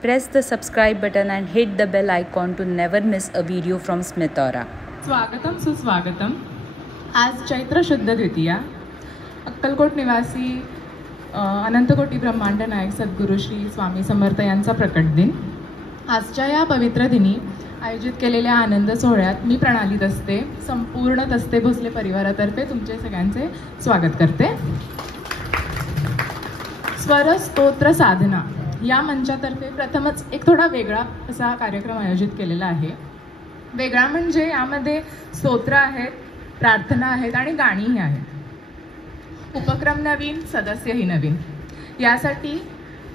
Press the subscribe button and hit the bell icon to never miss a video from Smithora. स्वागतम सुस्वागतम. आज चैत्र शुद्ध द्वितीया, अक्कलकोट निवासी अनंतकोटी ब्रह्मांड नायक सद्गुरू श्री स्वामी समर्थ यांचा प्रकट दिन. आजच्या या पवित्र दिनी आयोजित केलेल्या आनंद सोहळ्यात मी प्रणाली दस्ते संपूर्ण दस्ते भोसले परिवारातर्फे तुमचे सगळ्यांचे स्वागत करते. स्वर स्तोत्र साधना या मंचातर्फे प्रथमच एक थोडा वेगळा असा कार्यक्रम आयोजित केलेला आहे. वेगळा म्हणजे यामध्ये स्तोत्र आहेत, प्रार्थना आहेत आणि गाणीही आहेत. उपक्रम नवीन, सदस्यही नवीन. यासाठी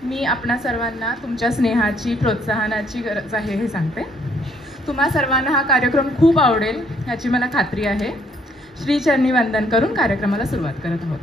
मी आपणा सर्वांना तुमच्या स्नेहाची, प्रोत्साहनाची गरज आहे हे सांगते. तुम्हा सर्वांना हा कार्यक्रम खूप आवडेल याची मला खात्री आहे. श्रीचरणी वंदन करून कार्यक्रमाला सुरुवात करत आहोत.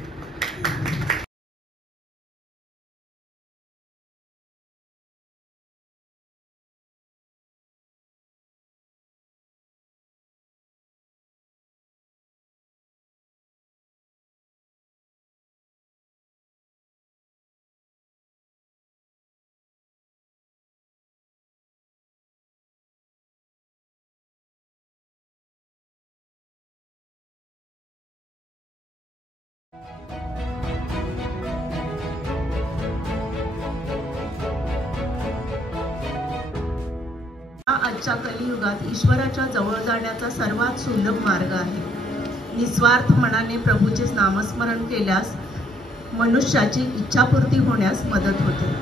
आजच्या कलियुगात ईश्वराच्या जवळ जाण्याचा सर्वात सुलभ मार्ग आहे. निस्वार्थ मनाने प्रभूचे नामस्मरण केल्यास मनुष्याची इच्छापूर्ती होण्यास मदत होते.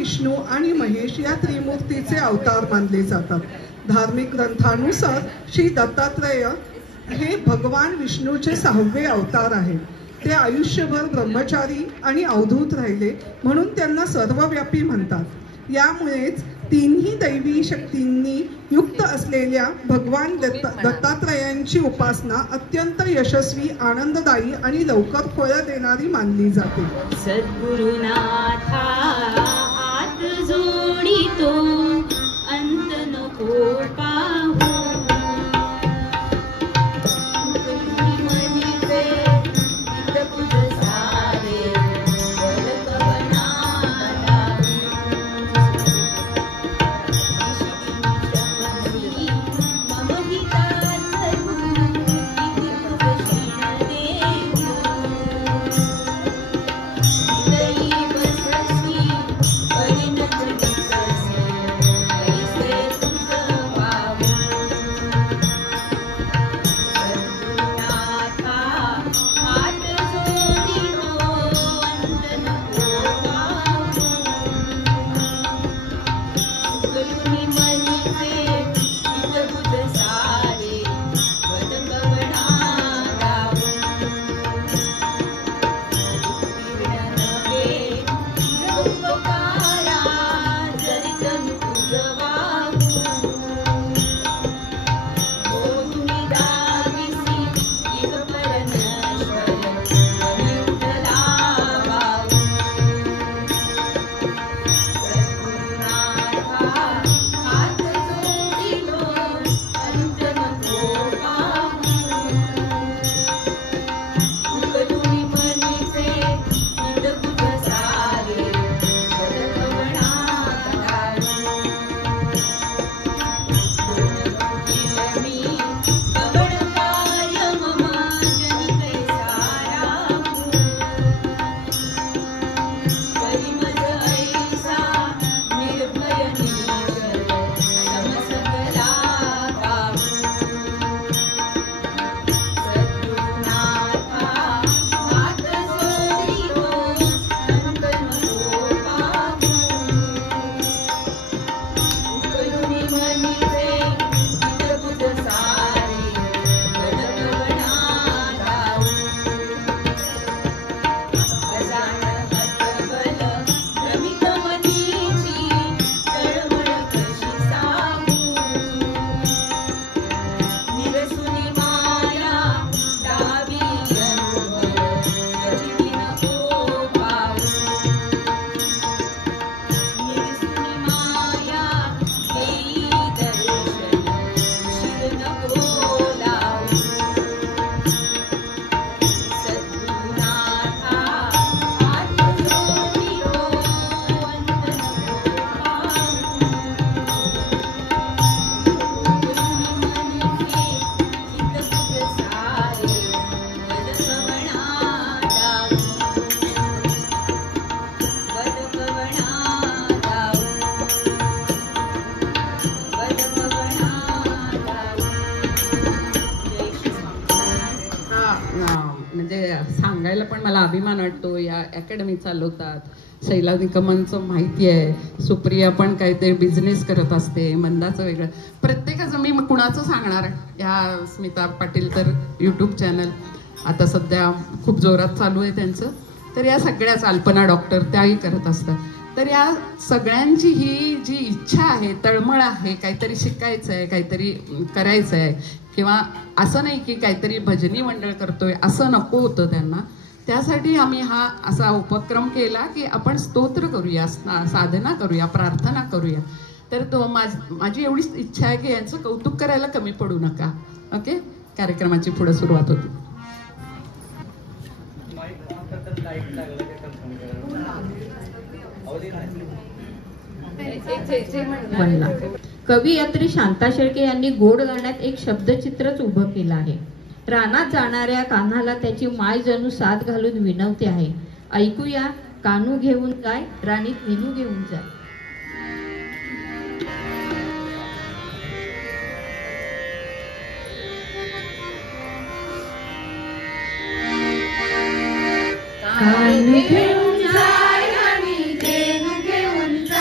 विष्णू आणि महेश या त्रिमूर्तीचे अवतार मानले जातात. धार्मिक ग्रंथानुसार श्री दत्तात्रेय हे भगवान विष्णूचे 6वे अवतार आहेत. ते आयुष्यभर ब्रह्मचारी आणि अवधूत राहिले म्हणून त्यांना सर्वव्यापी म्हणतात. यामुळेच तिन्ही दैवी शक्तींनी युक्त असलेल्या भगवान दत्तात्रेयांची उपासना अत्यंत यशस्वी, आनंददायी आणि लवकर फळं देणारी मानली जाते. सद्गुरुनाथा हात जोडितो अंत नको पाहू. सांगायला पण मला अभिमान वाटतो. या अकॅडमी चालवतात, शैला निकमांचं माहिती आहे, सुप्रिया पण काहीतरी बिझनेस करत असते, मंदाचं वेगळं. प्रत्येकाचं मी कुणाचं सांगणार. ह्या स्मिता पाटील तर यूट्यूब चॅनल आता सध्या खूप जोरात चालू आहे त्यांचं. तर या सगळ्याच अल्पना डॉक्टर त्याही करत असतात. तर या सगळ्यांची ही जी इच्छा आहे, तळमळ आहे, काहीतरी शिकायचं आहे, काहीतरी करायचं आहे, किंवा असं नाही की काहीतरी भजनी मंडळ करतोय असं नको होतं त्यांना. त्यासाठी आम्ही हा असा उपक्रम केला की आपण स्तोत्र करूया, साधना करूया, प्रार्थना करूया. तर तो माझी एवढीच इच्छा आहे की यांचं कौतुक करायला कमी पडू नका. ओके, कार्यक्रमाची पुढे सुरुवात होती. कवयित्री शांता शेळके यांनी गोड गाण्यात एक शब्दचित्रच उभं केलं आहे. रानात जाणाऱ्या कान्हाला त्याची माय जणू साथ घालून विनवते आहे. ऐकूया, कानू घेऊन जाय, राणीत वेणू घेऊन जाय. कानू घेऊन जाय, राणी वेणू घेऊन जाय.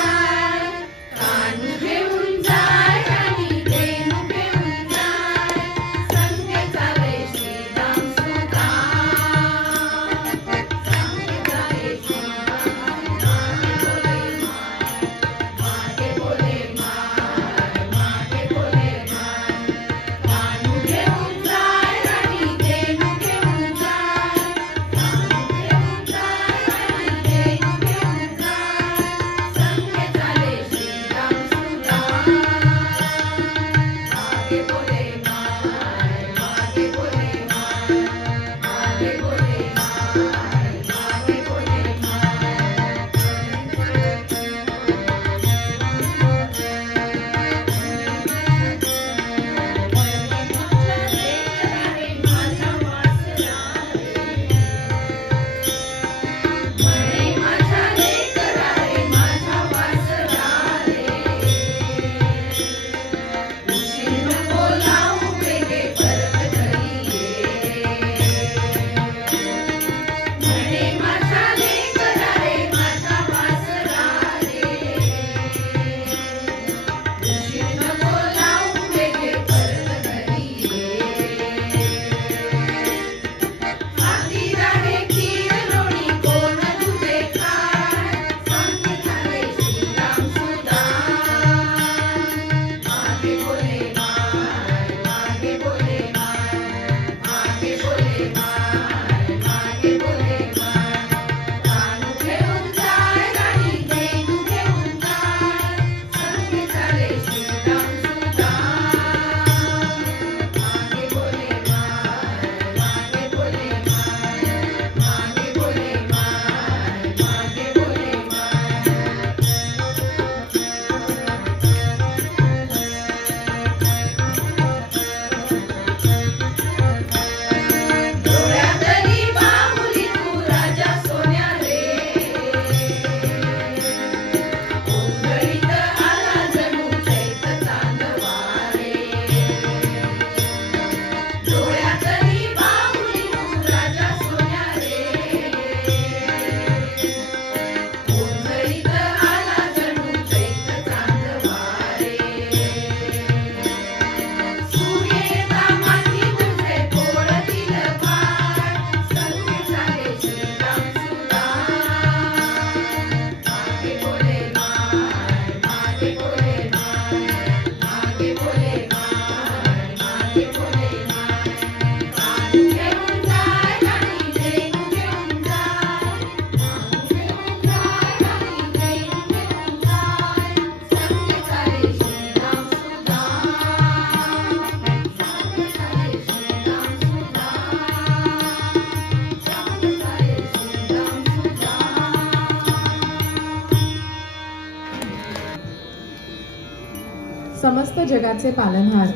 समस्त जगाचे पालनहार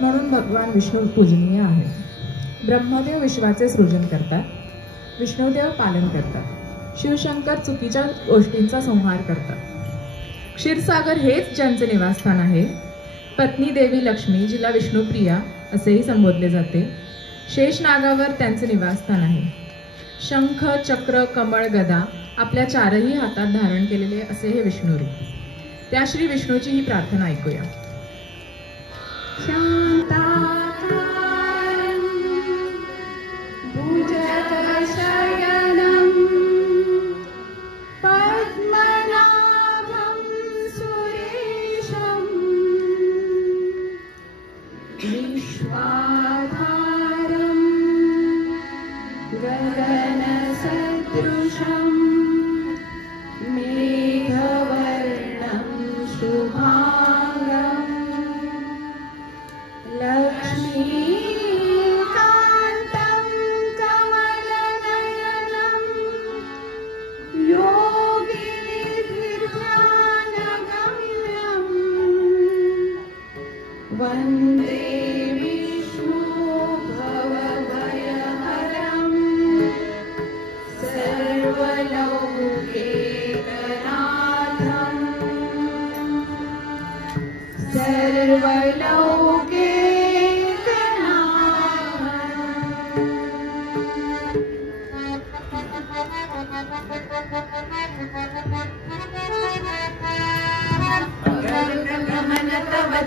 म्हणून भगवान विष्णू पूजनीय आहेत. ब्रह्मदेव विश्वाचे सृजन करतात, विष्णुदेव पालन करतात, शिवशंकर चुकीच्या गोष्टींचा संहार करतात. क्षीरसागर हेच ज्यांचे निवासस्थान आहे. पत्नी देवी लक्ष्मी, जिला विष्णुप्रिया असेही संबोधले जाते, शेषनागावर त्यांचे निवासस्थान आहे. शंख, चक्र, कमळ, गदा आपल्या चारही हातात धारण केलेले असे हे विष्णुरूप. त्या श्री विष्णूची ही प्रार्थना ऐकूया.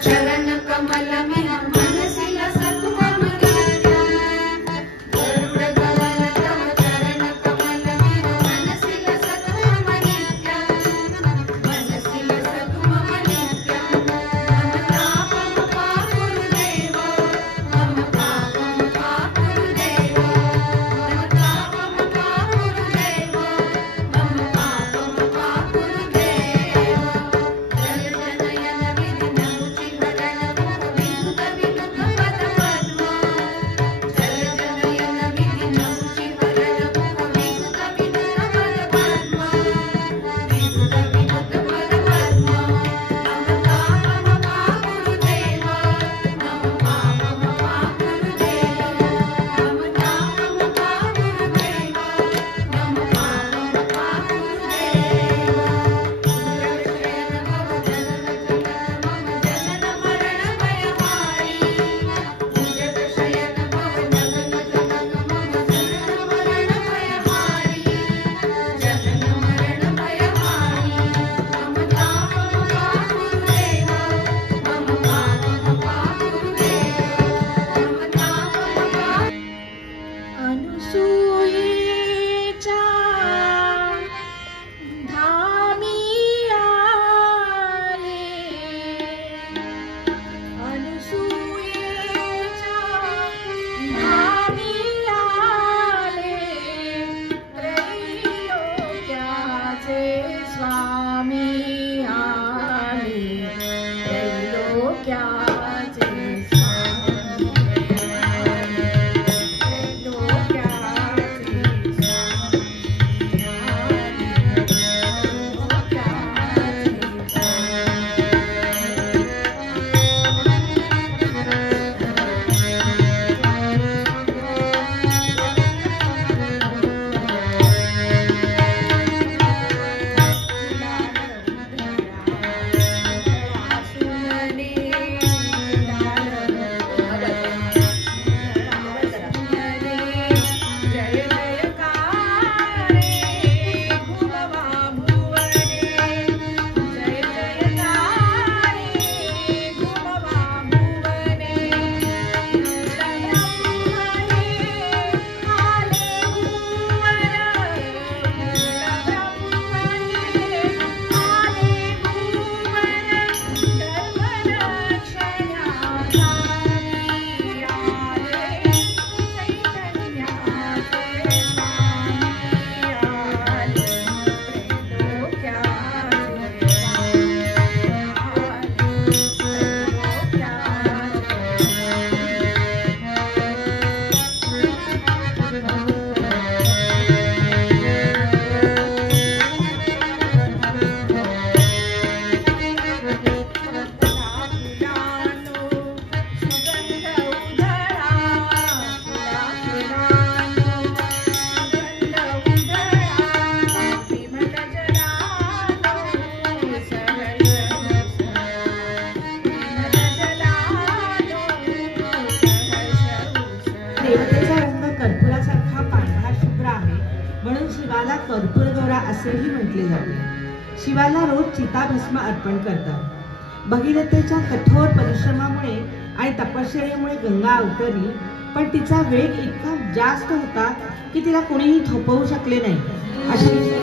चरण कमल में मनसी लसतु कर्पूरगौरा असेही म्हटले जाते. शिवाला रोज चिताभस्म अर्पण करतात. भगीरथेच्या कठोर परिश्रमामुळे आणि तपश्चर्येमुळे गंगा अवतरली, पण तिचा वेग इतका जास्त होता की तिला कोणीही थोपवू शकले नाही. अशी